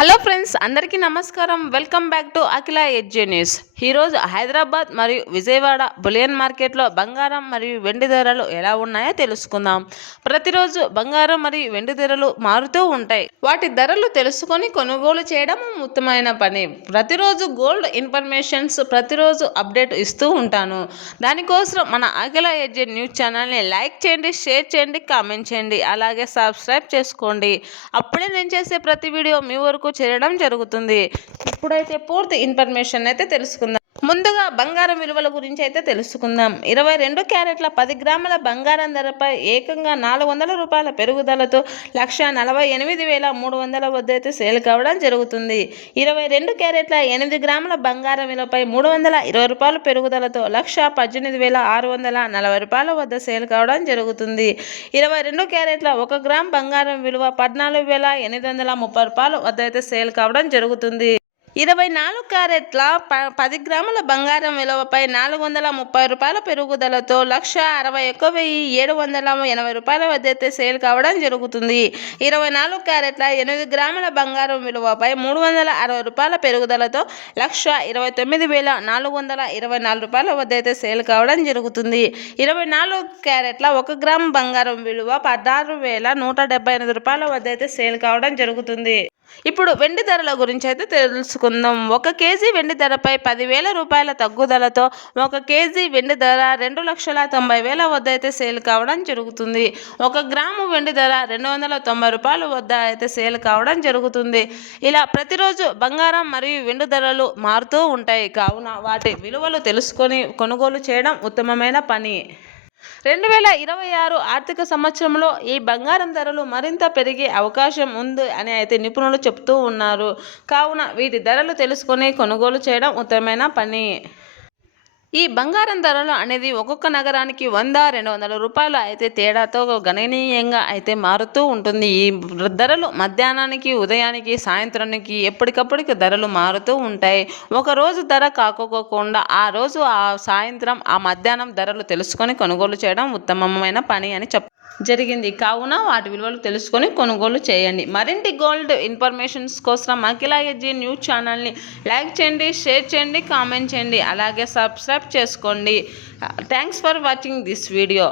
Hello friends, అందరికీ నమస్కారం. Welcome back to Akhila ఎడ్జే న్యూస్. ఈరోజు హైదరాబాద్ మరియు విజయవాడ బులియన్ మార్కెట్లో బంగారం మరియు వెండి ధరలు ఎలా ఉన్నాయో తెలుసుకుందాం. ప్రతిరోజు బంగారం మరియు వెండి ధరలు మారుతూ ఉంటాయి. వాటి ధరలు తెలుసుకొని కొనుగోలు చేయడం ఉత్తమమైన పని. ప్రతిరోజు గోల్డ్ ఇన్ఫర్మేషన్స్ ప్రతిరోజు అప్డేట్ ఇస్తూ ఉంటాను. దానికోసం మన అఖిల ఎడ్జే న్యూస్ ఛానల్ని లైక్ చేయండి, షేర్ చేయండి, కామెంట్ చేయండి, అలాగే సబ్స్క్రైబ్ చేసుకోండి. అప్పుడే నేను చేసే ప్రతి వీడియో మీ వరకు చేరడం జరుగుతుంది. ఇప్పుడైతే పూర్తి ఇన్ఫర్మేషన్ అయితే తెలుసుకుందాం. ముందుగా బంగారం విలువల గురించి అయితే తెలుసుకుందాం. 22 క్యారెట్ల 10 గ్రాముల బంగారం ధరపై ఏకంగా 400 రూపాయల పెరుగుదలతో 1,48,300 వద్ద అయితే సేల్ కావడం జరుగుతుంది. 22 క్యారెట్ల 8 గ్రాముల బంగారం విలువపై 320 రూపాయల పెరుగుదలతో 1,18,640 రూపాయల వద్ద సేల్ కావడం జరుగుతుంది. 22 క్యారెట్ల 1 గ్రామ్ బంగారం విలువ 14,830 రూపాయల వద్ద అయితే సేల్ కావడం జరుగుతుంది. 24 క్యారెట్ల 10 గ్రాముల బంగారం విలువపై 430 రూపాయల పెరుగుదలతో 1,61,780 రూపాయల వద్ద అయితే సేల్ కావడం జరుగుతుంది. 24 క్యారెట్ల 8 గ్రాముల బంగారం విలువపై 360 రూపాయల పెరుగుదలతో 1,29,424 రూపాయల వద్ద అయితే సేల్ కావడం జరుగుతుంది. 24 క్యారెట్ల 1 గ్రామ్ బంగారం విలువ 16,178 రూపాయల వద్ద అయితే సేల్ కావడం జరుగుతుంది. ఇప్పుడు వెండి ధరల గురించి అయితే తెలుసుకుందాం. 1 కేజీ వెండి ధరపై 10,000 రూపాయల తగ్గుదలతో 1 కేజీ వెండి ధర 2,90,000 వద్ద అయితే సేల్ కావడం జరుగుతుంది. 1 గ్రాము వెండి ధర 290 రూపాయల వద్ద అయితే సేల్ కావడం జరుగుతుంది. ఇలా ప్రతిరోజు బంగారం మరియు వెండి ధరలు మారుతూ ఉంటాయి. కావున వాటి విలువలు తెలుసుకొని కొనుగోలు చేయడం ఉత్తమమైన పని. 2026 ఆర్థిక సంవత్సరంలో ఈ బంగారం ధరలు మరింత పెరిగే అవకాశం ఉంది అని అయితే నిపుణులు చెబుతూ ఉన్నారు. కావున వీటి ధరలు తెలుసుకొని కొనుగోలు చేయడం ఉత్తమమైన పని. ఈ బంగారం ధరలు అనేది ఒక్కొక్క నగరానికి 100-200 రూపాయలు అయితే తేడాతో గణనీయంగా అయితే మారుతూ ఉంటుంది. ఈ ధరలు మధ్యాహ్నానికి, ఉదయానికి, సాయంత్రానికి ఎప్పటికప్పటికి ధరలు మారుతూ ఉంటాయి. ఒక రోజు ధర కాకోకుండా ఆ రోజు, ఆ సాయంత్రం, ఆ మధ్యాహ్నం ధరలు తెలుసుకొని కొనుగోలు చేయడం ఉత్తమమైన పని అని జరిగింది. కావున వాటి విలువలు తెలుసుకొని కొనుగోలు చేయండి. మరింటి గోల్డ్ ఇన్ఫర్మేషన్స్ కోసం అఖిల ఎడ్జే న్యూస్ ఛానల్ని లైక్ చేయండి, షేర్ చేయండి, కామెంట్ చేయండి, అలాగే సబ్స్క్రైబ్ చేసుకోండి. Thanks for watching this video.